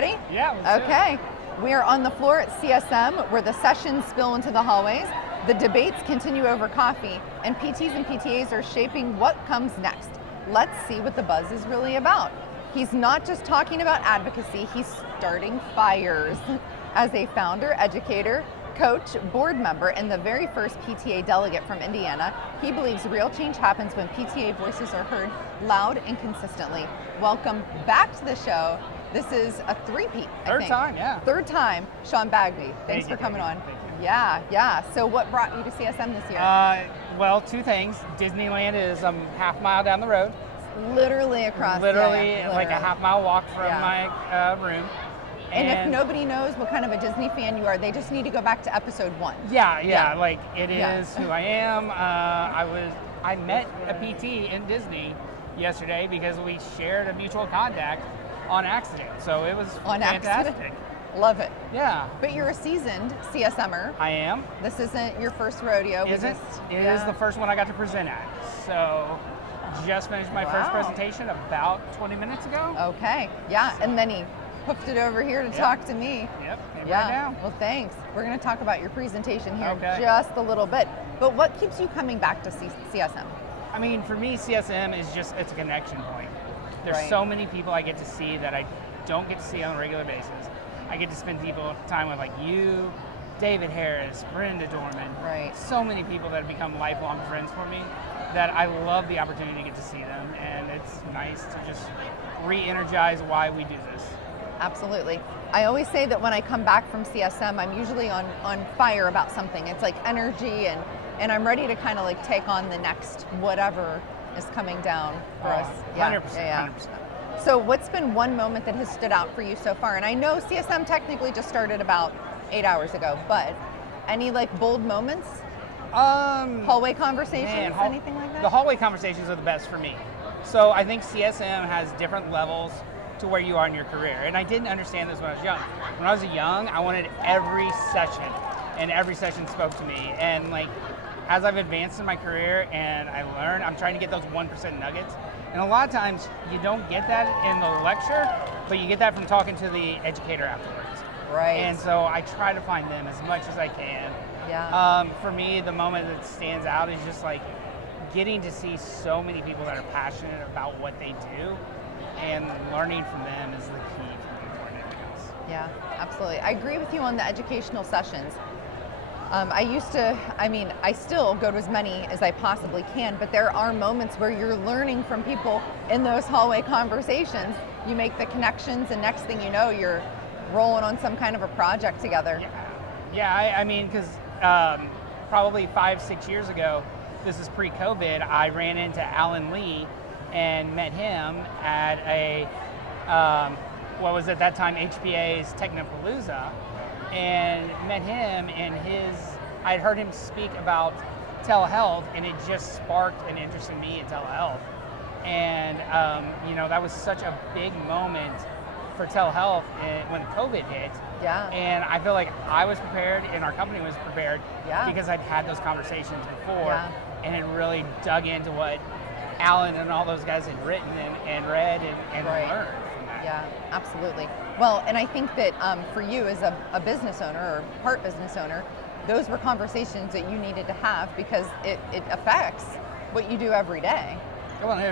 ready? Yeah, let's do it. Okay. We are on the floor at CSM where the sessions spill into the hallways, the debates continue over coffee, and PTs and PTAs are shaping what comes next. Let's see what the buzz is really about. He's not just talking about advocacy, he's starting fires. As a founder, educator, coach, board member, and the very first PTA delegate from Indiana, he believes real change happens when PTA voices are heard loud and consistently. Welcome back to the show. This is a three-peat, I think. Third time, yeah. Third time, Sean Bagbey. Thanks for coming on. Thank you. Yeah. So what brought you to CSM this year? Well, two things. Disneyland is a half mile down the road. Literally across. Literally yeah, like a half mile walk from my room. And if nobody knows what kind of a Disney fan you are, they just need to go back to episode 1. Yeah. Like it is who I am. I met a PT in Disney yesterday because we shared a mutual contact on accident. So it was fantastic. Accident. Love it. Yeah. But you're a seasoned CSMer. I am. This isn't your first rodeo. It is the first one I got to present at. So just finished my first presentation about 20 minutes ago. Okay. Yeah. And then he hoofed it over here to talk to me. Yep. Came Yeah. right down. Well, thanks. We're going to talk about your presentation here Okay. in just a little bit. But what keeps you coming back to CSM? I mean, for me, CSM is it's a connection point. There's so many people I get to see that I don't get to see on a regular basis. I get to spend time with like you, David Harris, Brenda Dorman. Right. So many people that have become lifelong friends for me that I love the opportunity to get to see them. And it's nice to just re-energize why we do this. Absolutely. I always say that when I come back from CSM, I'm usually on fire about something. It's like energy and I'm ready to kind of like take on the next whatever is coming down for us. 100%. Yeah. So what's been one moment that has stood out for you so far? And I know CSM technically just started about 8 hours ago, but any like bold moments? Hallway conversations, anything like that? The hallway conversations are the best for me. So I think CSM has different levels to where you are in your career. And I didn't understand this when I was young. When I was young, I wanted every session, and every session spoke to me. And like, as I've advanced in my career and I learn, I'm trying to get those 1% nuggets. And a lot of times you don't get that in the lecture, but you get that from talking to the educator afterwards. Right. And so I try to find them as much as I can. Yeah. For me, the moment that stands out is just like getting to see so many people that are passionate about what they do, and learning from them is the key for me more than anything else. Yeah, absolutely. I agree with you on the educational sessions. I still go to as many as I possibly can, but there are moments where you're learning from people in those hallway conversations. You make the connections, and next thing you know, you're rolling on some kind of a project together. Yeah, I mean, because probably 5-6 years ago, this is pre-COVID, I ran into Alan Lee and met him at what was at that time HPA's Technopalooza, and met him, and I'd heard him speak about telehealth, and it just sparked an interest in me in telehealth. And that was such a big moment for telehealth when COVID hit. Yeah. And I feel like I was prepared, and our company was prepared because I'd had those conversations before, and it really dug into what Alan and all those guys had written and read and learned from that. Yeah, absolutely. Well, and I think that for you as a business owner or part business owner, those were conversations that you needed to have because it affects what you do every day. Well, it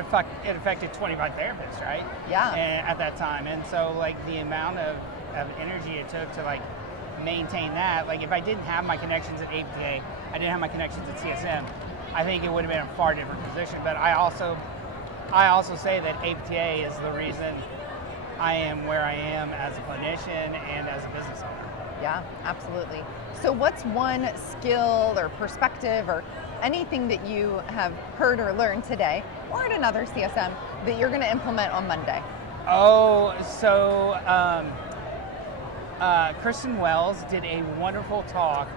affected 25 therapists, right? Yeah. At that time. And so like the amount of energy it took to like maintain that, like if I didn't have my connections at APTA, I didn't have my connections at CSM, I think it would have been a far different position. But I also say that APTA is the reason I am where I am as a clinician and as a business owner. Yeah, absolutely. So what's one skill or perspective or anything that you have heard or learned today or at another CSM that you're going to implement on Monday? Kristen Wells did a wonderful talk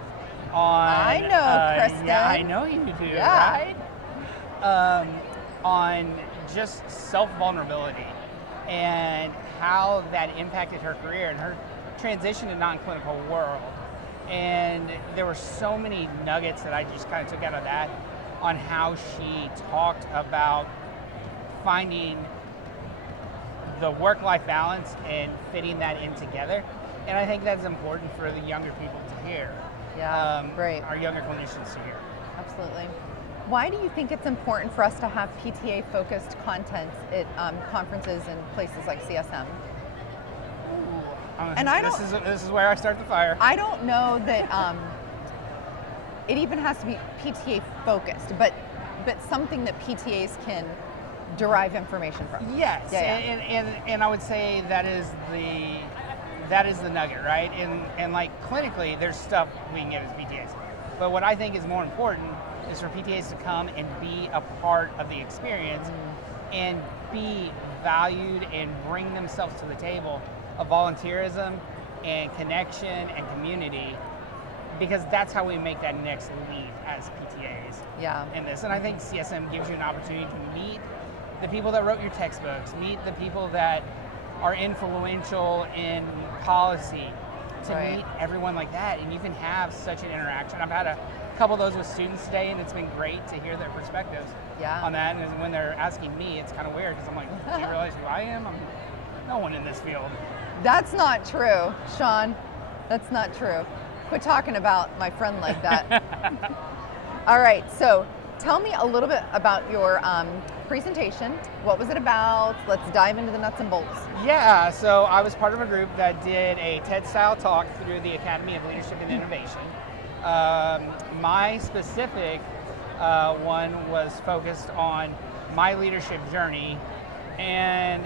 on... I know, Kristen. Yeah, I know you do, right? On just self-vulnerability and how that impacted her career and her transition to non-clinical world. And there were so many nuggets that I just kind of took out of that on how she talked about finding the work-life balance and fitting that in together. And I think that's important for the younger people to hear. Yeah, great. Our younger clinicians to hear. Absolutely. Why do you think it's important for us to have PTA-focused content at conferences and places like CSM? And this is where I start the fire. I don't know that it even has to be PTA-focused, but something that PTAs can derive information from. Yes, and I would say that is the nugget, right? And like clinically, there's stuff we can get as PTAs. But what I think is more important is for PTAs to come and be a part of the experience and be valued and bring themselves to the table of volunteerism and connection and community, because that's how we make that next leap as PTAs in this. And I think CSM gives you an opportunity to meet the people that wrote your textbooks, meet the people that are influential in policy, to meet everyone like that, and you can have such an interaction. I've had a couple of those with students today, and it's been great to hear their perspectives on that. And when they're asking me, it's kind of weird because I'm like, do you realize who I am? I'm no one in this field. That's not true, Sean. That's not true. Quit talking about my friend like that. All right, so tell me a little bit about your presentation. What was it about? Let's dive into the nuts and bolts. Yeah, so I was part of a group that did a TED-style talk through the Academy of Leadership and Innovation. My specific one was focused on my leadership journey, and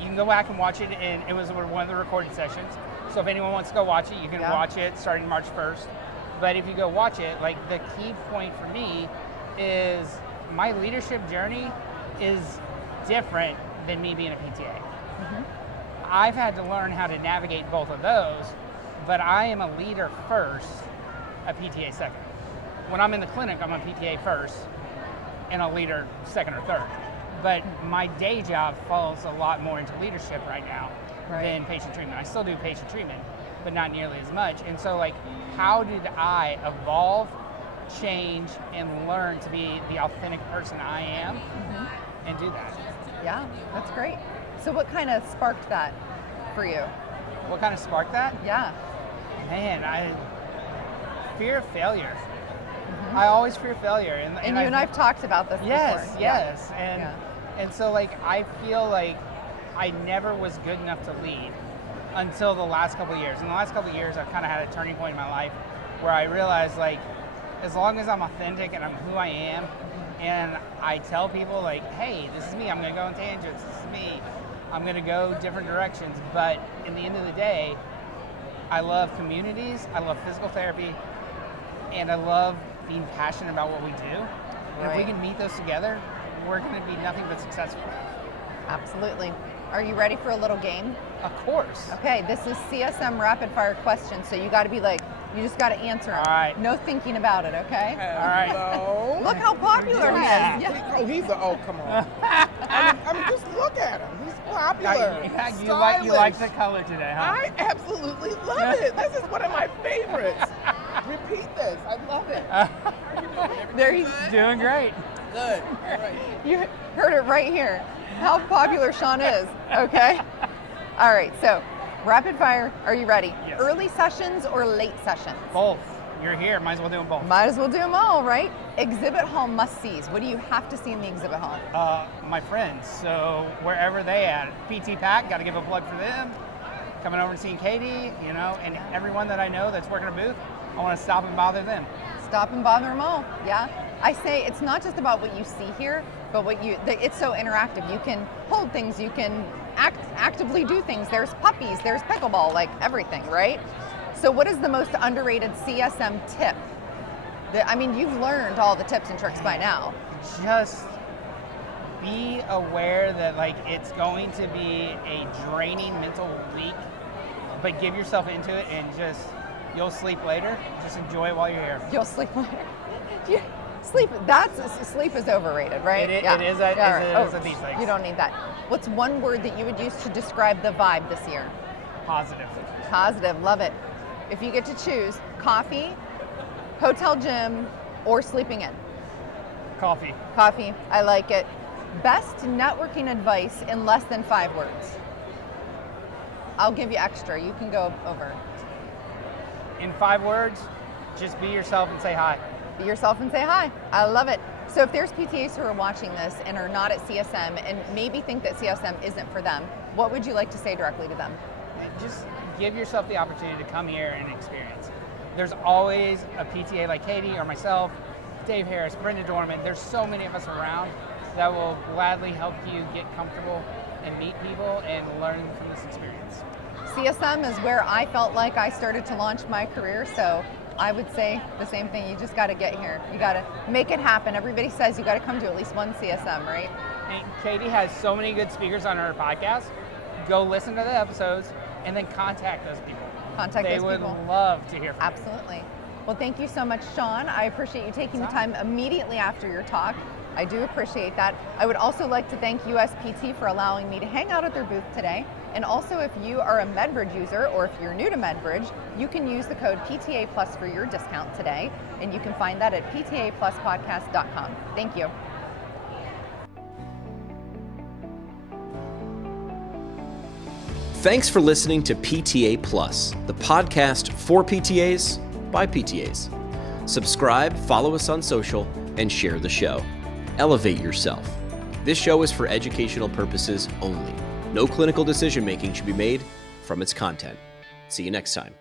you can go back and watch it, and it was one of the recorded sessions. So if anyone wants to go watch it, you can watch it starting March 1st. But if you go watch it, like the key point for me is my leadership journey is different than me being a PTA. I've had to learn how to navigate both of those, but I am a leader first, a PTA second. When I'm in the clinic, I'm a PTA first and a leader second or third. But my day job falls a lot more into leadership right now than patient treatment. I still do patient treatment, but not nearly as much. And so like, how did I evolve, change, and learn to be the authentic person I am and do that? Yeah, that's great. So what kind of sparked that for you? What kind of sparked that? Yeah. Man, fear of failure. I always fear failure. And you and I've talked about this before. Yes. And so like, I feel like I never was good enough to lead until the last couple of years. In the last couple of years, I've kind of had a turning point in my life where I realized like, as long as I'm authentic and I'm who I am, and I tell people like, hey, this is me, I'm gonna go on tangents, this is me, I'm gonna go different directions, but in the end of the day, I love communities, I love physical therapy, and I love being passionate about what we do. And if we can meet those together, we're gonna be nothing but successful. Absolutely. Are you ready for a little game? Of course. Okay, this is CSM rapid fire questions, so you gotta be like, you just gotta answer them. All right. No thinking about it, okay? All right. Look how popular he is. Yeah. Oh, come on. I mean, just look at him. He's popular. You like the color today, huh? I absolutely love it. This is one of my favorites. Repeat this. I love it. There he's doing great. Good. All right. You heard it right here. How popular Sean is, okay? All right, so rapid fire, are you ready? Yes. Early sessions or late sessions? Both. You're here, might as well do them both. Might as well do them all, right? Exhibit hall must-sees. What do you have to see in the exhibit hall? My friends, so wherever they at. PT Pack, got to give a plug for them. Coming over and seeing Katie, and everyone that I know that's working a booth, I want to stop and bother them. Stop and bother them all, yeah. I say it's not just about what you see here, but it's so interactive. You can hold things, you can actively do things. There's puppies, there's pickleball, like everything, right? So what is the most underrated CSM tip? You've learned all the tips and tricks by now. Just be aware that like it's going to be a draining mental week, but give yourself into it and you'll sleep later. Just enjoy it while you're here. You'll sleep later. Sleep is overrated, right? It is a these things. You don't need that. What's one word that you would use to describe the vibe this year? Positive. Positive, love it. If you get to choose, coffee, hotel gym, or sleeping in? Coffee. Coffee, I like it. Best networking advice in less than 5 words? I'll give you extra. You can go over. In 5 words, just be yourself and say hi. Be yourself and say hi. I love it. So if there's PTAs who are watching this and are not at CSM and maybe think that CSM isn't for them, what would you like to say directly to them? Just give yourself the opportunity to come here and experience. There's always a PTA like Katie or myself, Dave Harris, Brenda Dorman. There's so many of us around that will gladly help you get comfortable and meet people and learn from this experience. CSM is where I felt like I started to launch my career, so I would say the same thing. You just got to get here. You got to make it happen. Everybody says you got to come to at least one CSM, right? And Katie has so many good speakers on her podcast. Go listen to the episodes and then contact those people. They would love to hear from you. Absolutely. Well, thank you so much, Sean. I appreciate you taking the time immediately after your talk. I do appreciate that. I would also like to thank USPT for allowing me to hang out at their booth today. And also, if you are a MedBridge user or if you're new to MedBridge, you can use the code PTA Plus for your discount today. And you can find that at ptapluspodcast.com. Thank you. Thanks for listening to PTA Plus, the podcast for PTAs by PTAs. Subscribe, follow us on social, and share the show. Elevate yourself. This show is for educational purposes only. No clinical decision making should be made from its content. See you next time.